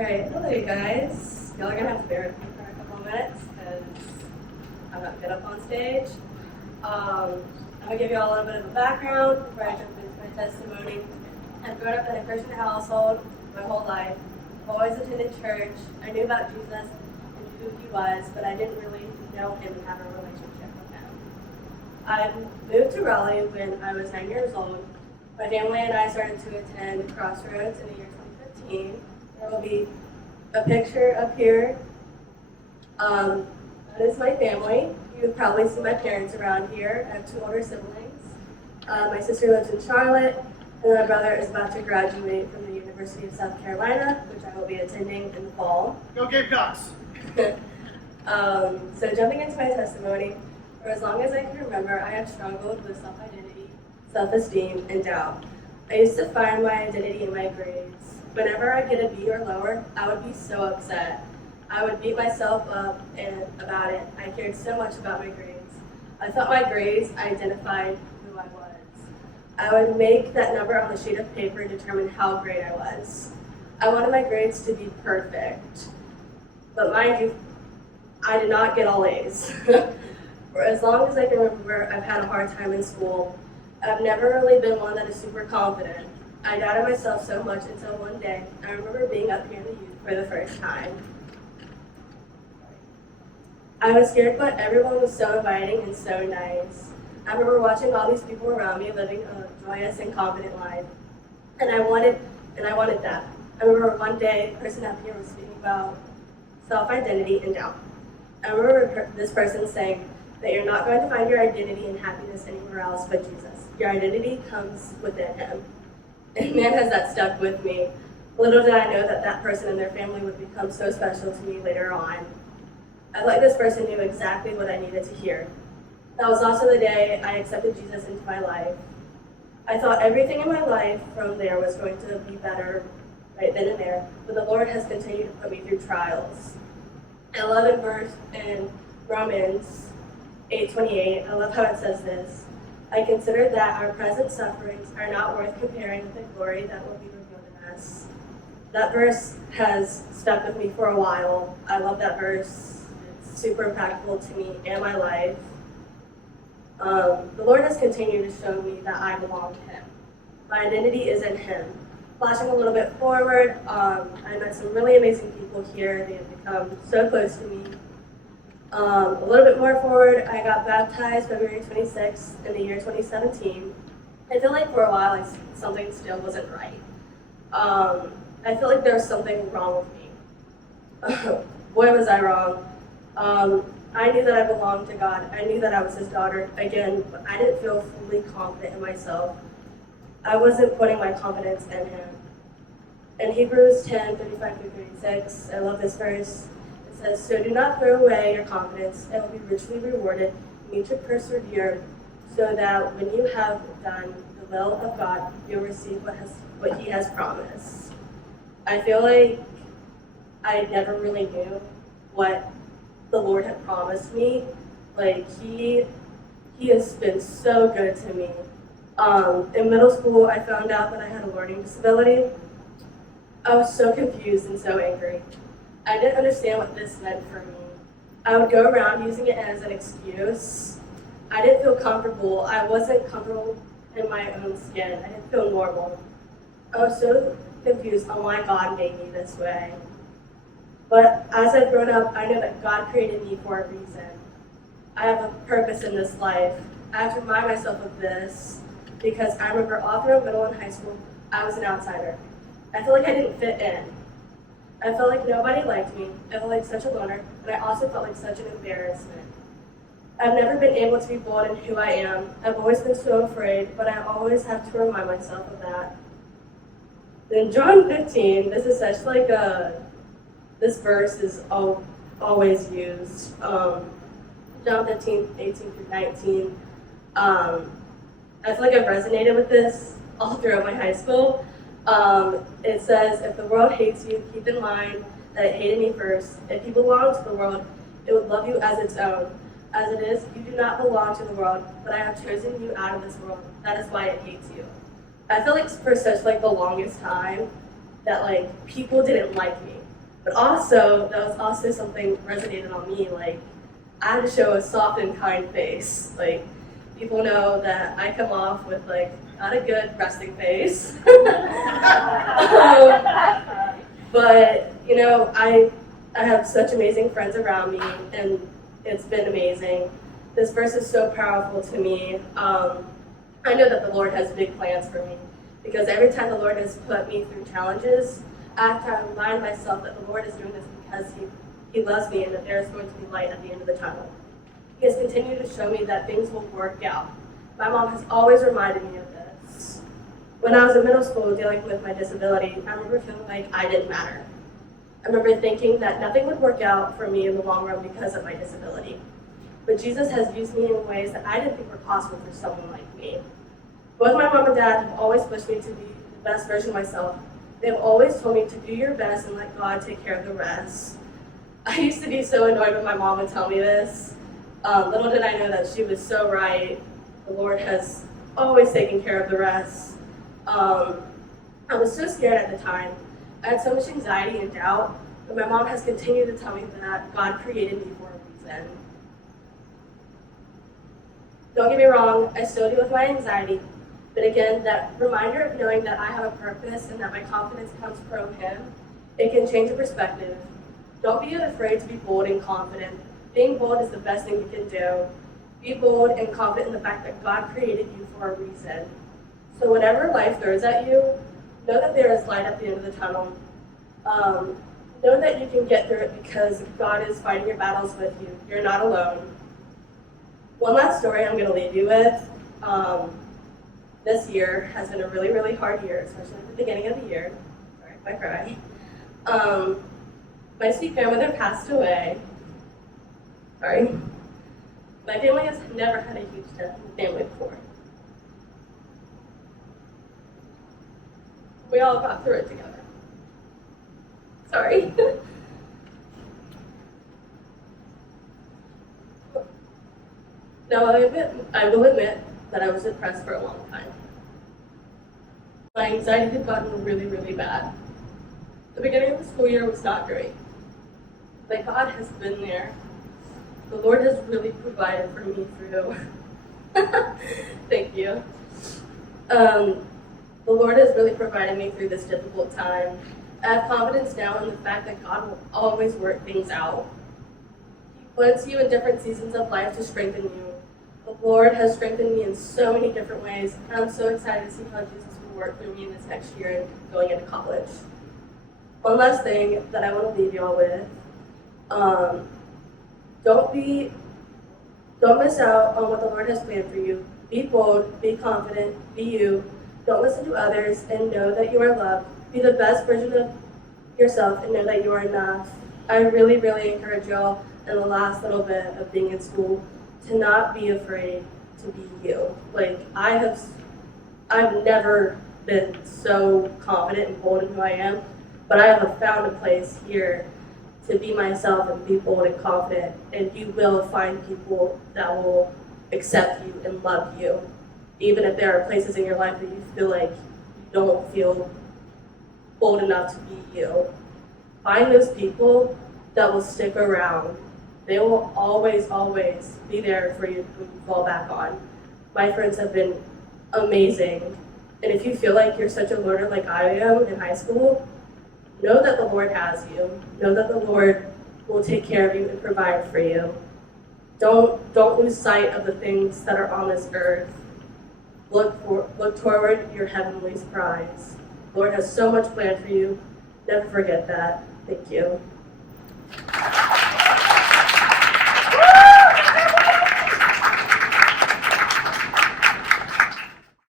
Alright, hello you guys. Y'all are gonna have to bear with me for a couple of minutes because I'm not good up on stage. I'm gonna give you all a little bit of a background before I jump into my testimony. I've grown up in a Christian household my whole life. I've always attended church. I knew about Jesus and who he was, but I didn't really know him and have a relationship with him. I moved to Raleigh when I was 9 years old. My family and I started to attend Crossroads in the year 2015. There will be a picture up here. That is my family. You've probably seen my parents around here. I have two older siblings. My sister lives in Charlotte, and my brother is about to graduate from the University of South Carolina, which I will be attending in the fall. Go Gamecocks! So jumping into my testimony, for as long as I can remember, I have struggled with self-identity, self-esteem, and doubt. I used to find my identity in my grades. Whenever I get a B or lower, I would be so upset. I would beat myself up about it. I cared so much about my grades. I thought my grades identified who I was. I would make that number on the sheet of paper determine how great I was. I wanted my grades to be perfect. But mind you, I did not get all A's. For as long as I can remember, I've had a hard time in school. I've never really been one that is super confident. I doubted myself so much until one day, I remember being up here in the youth for the first time. I was scared, but everyone was so inviting and so nice. I remember watching all these people around me living a joyous and confident life. And I wanted that. I remember one day, a person up here was speaking about self-identity and doubt. I remember this person saying that you're not going to find your identity and happiness anywhere else but Jesus. Your identity comes within him. And man, has that stuck with me. Little did I know that that person and their family would become so special to me later on. I felt like this person knew exactly what I needed to hear. That was also the day I accepted Jesus into my life. I thought everything in my life from there was going to be better right then and there, but the Lord has continued to put me through trials. I love in verse in Romans 8:28, I love how it says this. I consider that our present sufferings are not worth comparing with the glory that will be revealed in us. That verse has stuck with me for a while. I love that verse. It's super impactful to me and my life. The Lord has continued to show me that I belong to him. My identity is in him. Flashing a little bit forward, I met some really amazing people here. They have become so close to me. A little bit more forward, I got baptized February 26th in the year 2017. I feel like for a while something still wasn't right. I feel like there was something wrong with me. Boy, was I wrong. I knew that I belonged to God. I knew that I was his daughter. Again, but I didn't feel fully confident in myself. I wasn't putting my confidence in him. In Hebrews 10:35-36, I love this verse. It says, so do not throw away your confidence. It will be richly rewarded. You need to persevere so that when you have done the will of God, you'll receive what he has promised. I feel like I never really knew what the Lord had promised me. Like he has been so good to me. In middle school, I found out that I had a learning disability. I was so confused and so angry. I didn't understand what this meant for me. I would go around using it as an excuse. I didn't feel comfortable. I wasn't comfortable in my own skin. I didn't feel normal. I was so confused on why God made me this way. But as I've grown up, I know that God created me for a reason. I have a purpose in this life. I have to remind myself of this because I remember all through middle and high school, I was an outsider. I felt like I didn't fit in. I felt like nobody liked me. I felt like such a loner, and I also felt like such an embarrassment. I've never been able to be bold in who I am. I've always been so afraid, but I always have to remind myself of that. In John 15, this is such like this verse is always used. John 15:18-19. I feel like I've resonated with this all throughout my high school. It says, if the world hates you, keep in mind that it hated me first. If you belong to the world, it would love you as its own. As it is, you do not belong to the world, but I have chosen you out of this world. That is why it hates you. I feel like for such like the longest time that like people didn't like me. But also, that was also something resonated on me. Like, I had to show a soft and kind face. Like, people know that I come off with like not a good resting face. But you know, I have such amazing friends around me, and it's been amazing. This verse is so powerful to me. I know that the Lord has big plans for me because every time the Lord has put me through challenges, I have to remind myself that the Lord is doing this because He loves me and that there is going to be light at the end of the tunnel. He has continued to show me that things will work out. My mom has always reminded me of this. When I was in middle school dealing with my disability, I remember feeling like I didn't matter. I remember thinking that nothing would work out for me in the long run because of my disability. But Jesus has used me in ways that I didn't think were possible for someone like me. Both my mom and dad have always pushed me to be the best version of myself. They've always told me to do your best and let God take care of the rest. I used to be so annoyed when my mom would tell me this. Little did I know that she was so right. The Lord has always taken care of the rest. I was so scared at the time. I had so much anxiety and doubt, but my mom has continued to tell me that God created me for a reason. Don't get me wrong, I still deal with my anxiety, but again, that reminder of knowing that I have a purpose and that my confidence comes from Him, it can change your perspective. Don't be afraid to be bold and confident. Being bold is the best thing you can do. Be bold and confident in the fact that God created you for a reason. So whenever life throws at you, know that there is light at the end of the tunnel. Know that you can get through it because God is fighting your battles with you. You're not alone. One last story I'm going to leave you with. This year has been a really, really hard year, especially at the beginning of the year. Sorry if I cry. My sweet grandmother passed away. Sorry. My family has never had a huge death in the family before. We all got through it together. Sorry. Now, I will admit that I was depressed for a long time. My anxiety had gotten really, really bad. The beginning of the school year was not great. But God has been there. The Lord has really provided for me through. Thank you. The Lord has really provided me through this difficult time. I have confidence now in the fact that God will always work things out. He puts you in different seasons of life to strengthen you. The Lord has strengthened me in so many different ways, and I'm so excited to see how Jesus will work through me in this next year and going into college. One last thing that I want to leave y'all with. Don't miss out on what the Lord has planned for you. Be bold, be confident, be you. Don't listen to others, and know that you are loved. Be the best version of yourself and know that you are enough. I really, really encourage y'all in the last little bit of being in school to not be afraid to be you. Like, I've never been so confident and bold in who I am, but I have found a place here to be myself and be bold and confident, and you will find people that will accept you and love you, even if there are places in your life that you feel like you don't feel bold enough to be you. Find those people that will stick around. They will always, always be there for you when you fall back on. My friends have been amazing, and if you feel like you're such a learner like I am in high school, know that the Lord has you. Know that the Lord will take care of you and provide for you. Don't lose sight of the things that are on this earth. Look toward your heavenly prize. The Lord has so much planned for you. Never forget that. Thank you.